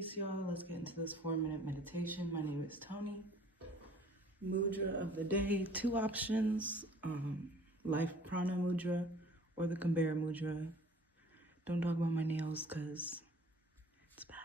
Peace, y'all. Let's get into this 4-minute meditation. My name is Tony. Mudra of the day, 2 options. Life Prana Mudra or the Kumbera Mudra. Don't talk about my nails because it's bad.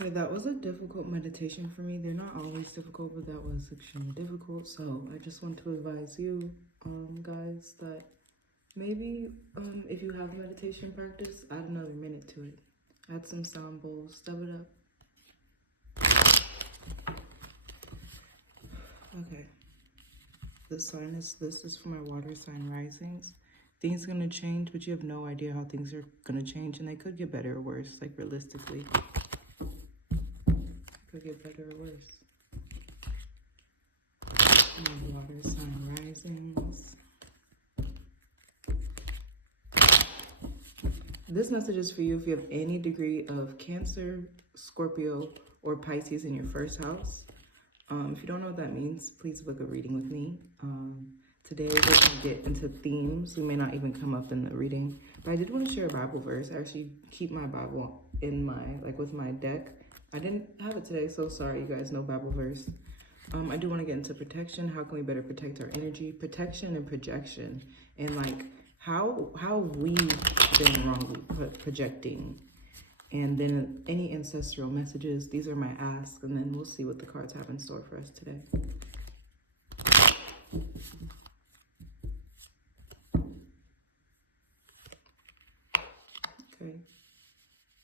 Okay, that was a difficult meditation for me. They're not always difficult, but that was extremely difficult. So I just want to advise you, guys, that maybe if you have meditation practice, add another minute to it. Add some sound bowls, step it up. Okay. This is for my water sign risings. Things are gonna change, but you have no idea how things are gonna change, and they could get better or worse, like realistically. Could get better or worse. My water sign risings. This message is for you if you have any degree of Cancer, Scorpio, or Pisces in your first house. If you don't know what that means, please book a reading with me. Today we're going to get into themes. We may not even come up in the reading, but I did want to share a Bible verse. I actually keep my Bible in my, with my deck. I didn't have it today, so sorry, you guys, no Bible verse. I do want to get into protection. How can we better protect our energy? Protection and projection. And how have we been wrongly projecting? And then any ancestral messages. These are my asks, and then we'll see what the cards have in store for us today. Okay.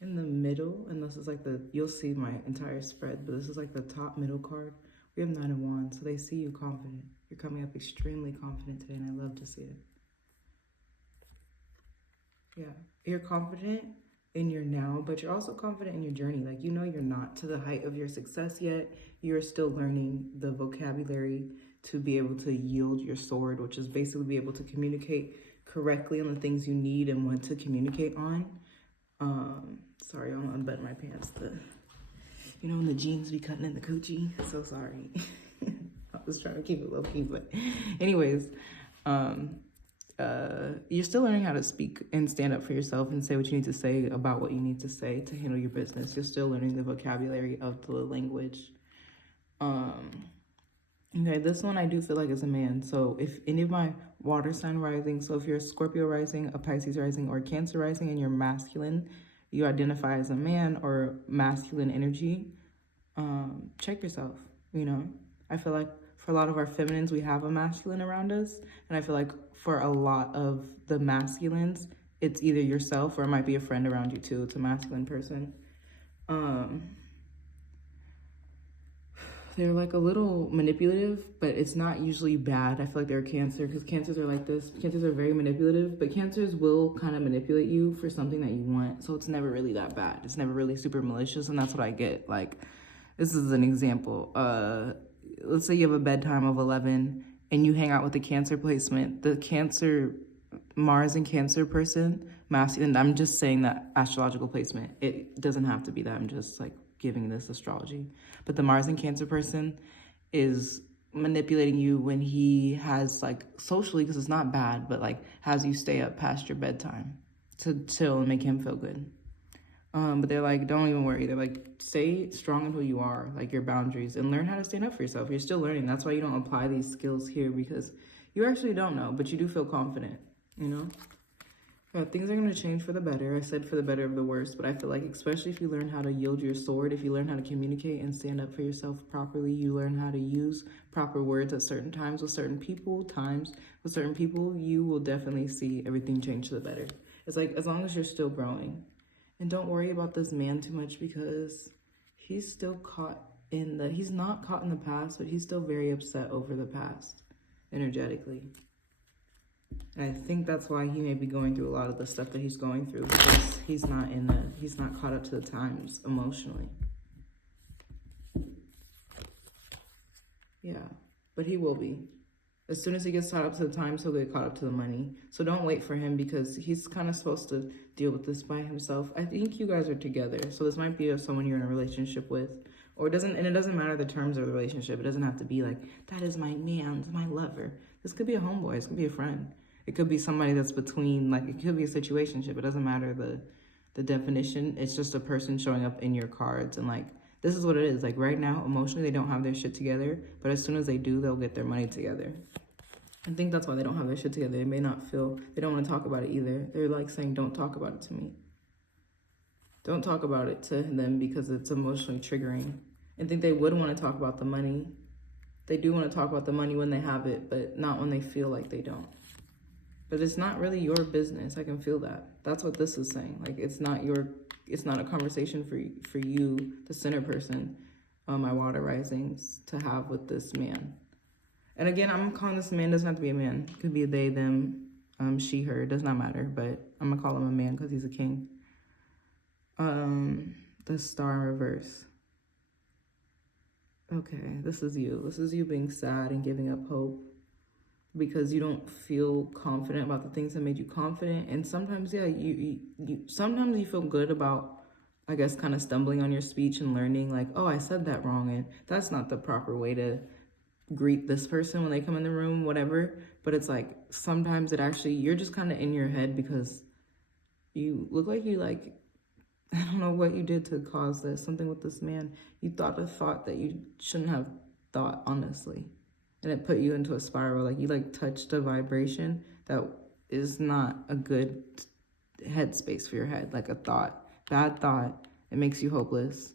In the middle, and this is you'll see my entire spread, but this is the top middle card. We have 9 of Wands, so they see you confident. You're coming up extremely confident today, and I love to see it. Yeah, you're confident in your now, but you're also confident in your journey. You're not to the height of your success yet. You're still learning the vocabulary to be able to yield your sword, which is basically be able to communicate correctly on the things you need and want to communicate on. Sorry, I'll unbutton my pants. When the jeans be cutting in the coochie. So sorry. I was trying to keep it low key, but anyways, you're still learning how to speak and stand up for yourself and say what you need to say about what you need to say to handle your business. You're still learning the vocabulary of the language. Okay, this one I do feel like is a man. So if any of my water sign rising, so if you're a Scorpio rising, a Pisces rising, or a Cancer rising and you're masculine, you identify as a man or masculine energy, check yourself, I feel like for a lot of our feminines, we have a masculine around us. And I feel like for a lot of the masculines, it's either yourself or it might be a friend around you too. It's a masculine person. They're a little manipulative, but it's not usually bad. I feel like they're Cancer because Cancers are like this. Cancers are very manipulative, but Cancers will kind of manipulate you for something that you want. So it's never really that bad. It's never really super malicious, and that's what I get. This is an example. Let's say you have a bedtime of 11 and you hang out with the Cancer placement. The Cancer, Mars and Cancer person, masculine, I'm just saying that astrological placement. It doesn't have to be that. I'm just giving this astrology. But the Mars and Cancer person is manipulating you when he has socially, because it's not bad, but has you stay up past your bedtime to chill and make him feel good. But they're don't even worry. They're stay strong in who you are, your boundaries, and learn how to stand up for yourself. You're still learning. That's why you don't apply these skills here, because you actually don't know, but you do feel confident, Things are going to change for the better. I said for the better of the worst, but I feel especially if you learn how to yield your sword, if you learn how to communicate and stand up for yourself properly, you learn how to use proper words at certain times with certain people, you will definitely see everything change to the better. It's as long as you're still growing. And don't worry about this man too much, because he's still he's not caught in the past, but he's still very upset over the past energetically. And I think that's why he may be going through a lot of the stuff that he's going through, because he's not caught up to the times emotionally. Yeah, but he will be. As soon as he gets caught up to the times, he'll get caught up to the money. So don't wait for him, because he's kind of supposed to deal with this by himself. I think you guys are together. So this might be someone you're in a relationship with. Or it doesn't matter the terms of the relationship. It doesn't have to be that is my man, my lover. This could be a homeboy. This could be a friend. It could be somebody that's between, it could be a situationship. It doesn't matter the definition. It's just a person showing up in your cards. And this is what it is. Right now, emotionally, they don't have their shit together. But as soon as they do, they'll get their money together. I think that's why they don't have their shit together. They may not feel, they don't want to talk about it either. They're saying, don't talk about it to me. Don't talk about it to them because it's emotionally triggering. I think they would want to talk about the money. They do want to talk about the money when they have it, but not when they feel like they don't. But it's not really your business. I can feel that. That's what this is saying. It's not a conversation for you, the center person, my water risings, to have with this man. And again, I'm calling this man, doesn't have to be a man. It could be a they, them, she, her. It does not matter, but I'm going to call him a man because he's a king. The star in reverse. Okay, this is you. This is you being sad and giving up hope because you don't feel confident about the things that made you confident. And sometimes, yeah, sometimes you feel good about I guess, kind of stumbling on your speech and learning like, oh, I said that wrong. And that's not the proper way to greet this person when they come in the room, whatever. But it's like, sometimes it actually, you're just kind of in your head because you look like you like, I don't know what you did to cause this, something with this man. You thought a thought that you shouldn't have thought, honestly. And it put you into a spiral. Like, you like touched a vibration that is not a good headspace for your head. Like a thought, bad thought. It makes you hopeless,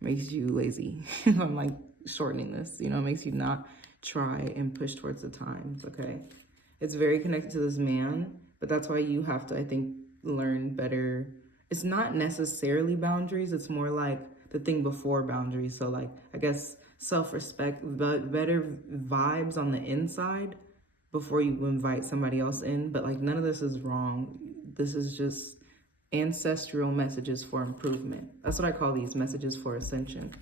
makes you lazy. I'm like shortening this, you know, it makes you not try and push towards the times, okay? It's very connected to this man, but that's why you have to, I think, learn better. It's not necessarily boundaries, it's more like the thing before boundaries. So like, I guess self-respect, but better vibes on the inside before you invite somebody else in. But like, none of this is wrong. This is just ancestral messages for improvement. That's what I call these, messages for ascension.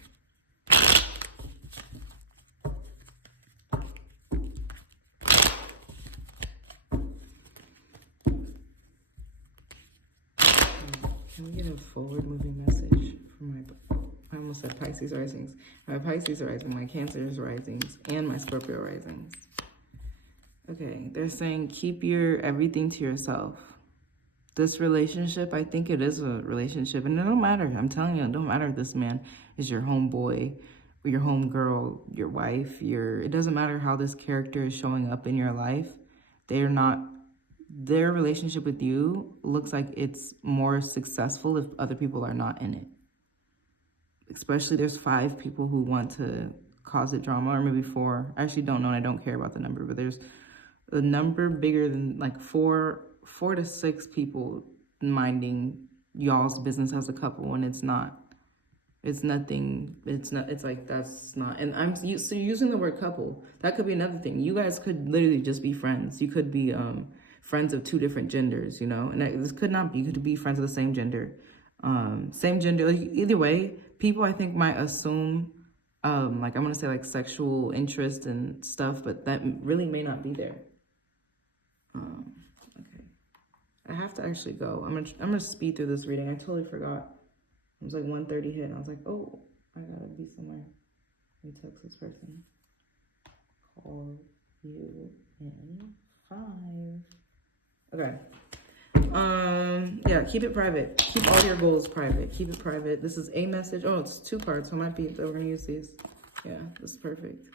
Can we get a forward moving message for my, I almost said Pisces risings. My Pisces rising, my Cancer's risings, and my Scorpio risings. Okay, they're saying keep your everything to yourself. This relationship, I think it is a relationship, and it don't matter. I'm telling you, it don't matter if this man is your homeboy, or your homegirl, your wife, it doesn't matter how this character is showing up in your life. They are not, their relationship with you looks like it's more successful if other people are not in it. Especially there's 5 people who want to cause it drama, or maybe 4. I actually don't know, and I don't care about the number, but there's a number bigger than like 4 to 6 people minding y'all's business as a couple, and it's not. It's nothing. It's not. It's like, that's not. And I'm so using the word couple. That could be another thing. You guys could literally just be friends. You could be friends of 2 different genders, you know. And this could not be. You could be friends of the same gender. Same gender. Like, either way, people I think might assume like, I'm gonna say like sexual interest and stuff, but that really may not be there. Okay. I have to actually go. I'm gonna speed through this reading. I totally forgot. It was like 1:30 hit, and I was like, oh, I gotta be somewhere. Let me text this person. Call you in 5. Okay. Yeah, keep it private. Keep all your goals private. Keep it private. This is a message. Oh, it's 2 cards, so I might be, we're gonna use these. Yeah, this is perfect.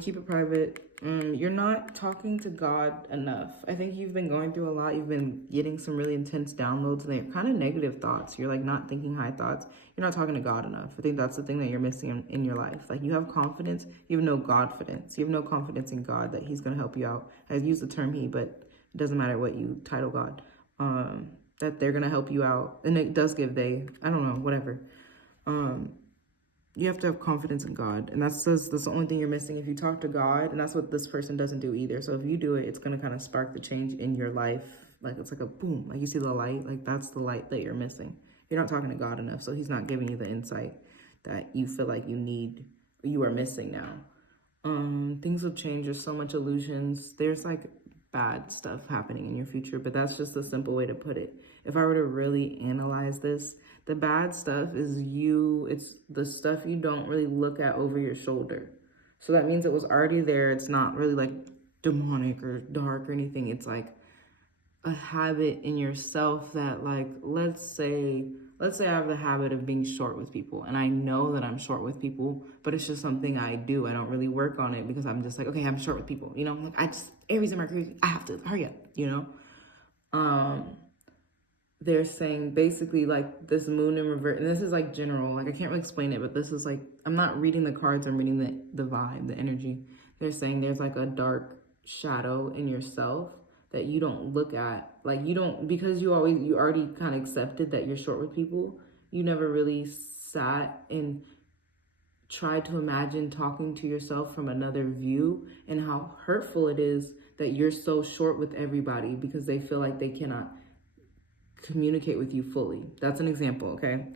Keep it private. You're not talking to God enough. I think you've been going through a lot. You've been getting some really intense downloads, and they're kind of negative thoughts. You're like not thinking high thoughts. You're not talking to God enough. I think that's the thing that you're missing in your life. Like, you have confidence, you have no Godfidence. You have no confidence in God that he's going to help you out. I use the term he, but it doesn't matter what you title God. That they're going to help you out. And it does give they, I don't know, whatever. You have to have confidence in God. And that's the only thing you're missing. If you talk to God, and that's what this person doesn't do either. So if you do it, it's going to kind of spark the change in your life. Like, it's like a boom. Like, you see the light. Like, that's the light that you're missing. You're not talking to God enough. So he's not giving you the insight that you feel like you need, or you are missing now. Things will change. There's so much illusions. There's like bad stuff happening in your future, but that's just a simple way to put it. If I were to really analyze this, the bad stuff is it's the stuff you don't really look at over your shoulder. So that means it was already there. It's not really like demonic or dark or anything. It's like a habit in yourself that, like, let's say I have the habit of being short with people, and I know that I'm short with people, but it's just something I do. I don't really work on it because I'm just like, okay, I'm short with people, you know, like, Aries and Mercury, I have to hurry up, you know. They're saying basically like this moon in reverse, and this is like general, like I can't really explain it, but this is like, I'm not reading the cards, I'm reading the vibe, the energy. They're saying there's like a dark shadow in yourself that you don't look at, like you don't, because you already kind of accepted that you're short with people. You never really sat and tried to imagine talking to yourself from another view, and how hurtful it is that you're so short with everybody because they feel like they cannot communicate with you fully. That's an example, okay?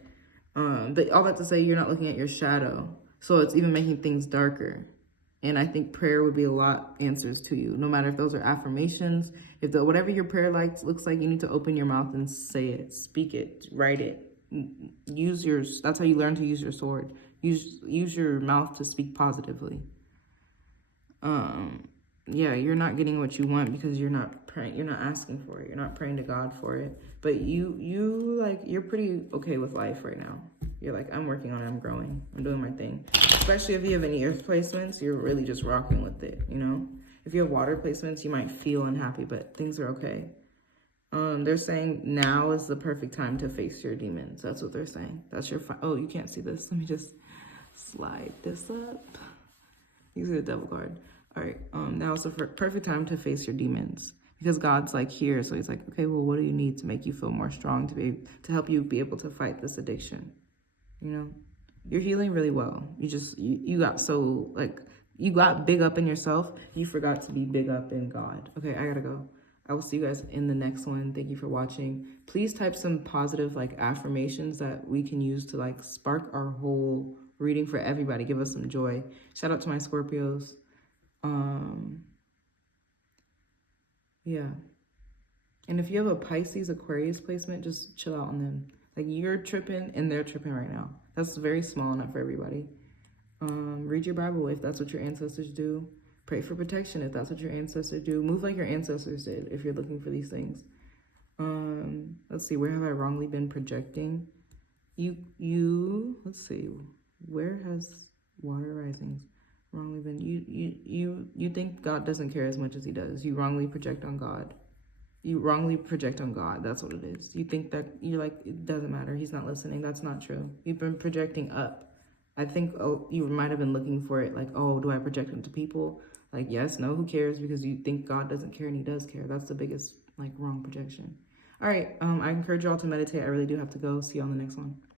But all that to say, you're not looking at your shadow. So it's even making things darker. And I think prayer would be a lot answers to you. No matter if those are affirmations, whatever your prayer looks like, you need to open your mouth and say it, speak it, write it, That's how you learn to use your sword. Use your mouth to speak positively. Yeah, you're not getting what you want because you're not praying. You're not asking for it. You're not praying to God for it. But you're pretty okay with life right now. You're like, I'm working on it. I'm growing. I'm doing my thing. Especially if you have any earth placements, you're really just rocking with it. If you have water placements, you might feel unhappy, but things are okay. They're saying now is the perfect time to face your demons. That's what they're saying. That's your oh, you can't see this. Let me just slide this up. Use the devil card. All right. Now is the perfect time to face your demons because God's like here. So he's like, okay, well, what do you need to make you feel more strong to help you be able to fight this addiction? You're healing really well. You got so you got big up in yourself. You forgot to be big up in God. Okay, I gotta go. I will see you guys in the next one. Thank you for watching. Please type some positive affirmations that we can use to spark our whole reading for everybody. Give us some joy. Shout out to my Scorpios. Yeah. And if you have a Pisces Aquarius placement, just chill out on them. You're tripping and they're tripping right now. That's very small, not for everybody. Read your Bible if that's what your ancestors do. Pray for protection if that's what your ancestors do. Move like your ancestors did if you're looking for these things. Let's see, where have I wrongly been projecting? Let's see, where has water risings wrongly been? You think God doesn't care as much as he does. You wrongly project on God. You wrongly project on God. That's what it is. You think that you're it doesn't matter. He's not listening. That's not true. You've been projecting up. I think you might have been looking for it oh, do I project into people? Yes, no, who cares? Because you think God doesn't care and he does care. That's the biggest wrong projection. All right. I encourage y'all to meditate. I really do have to go. See you on the next one.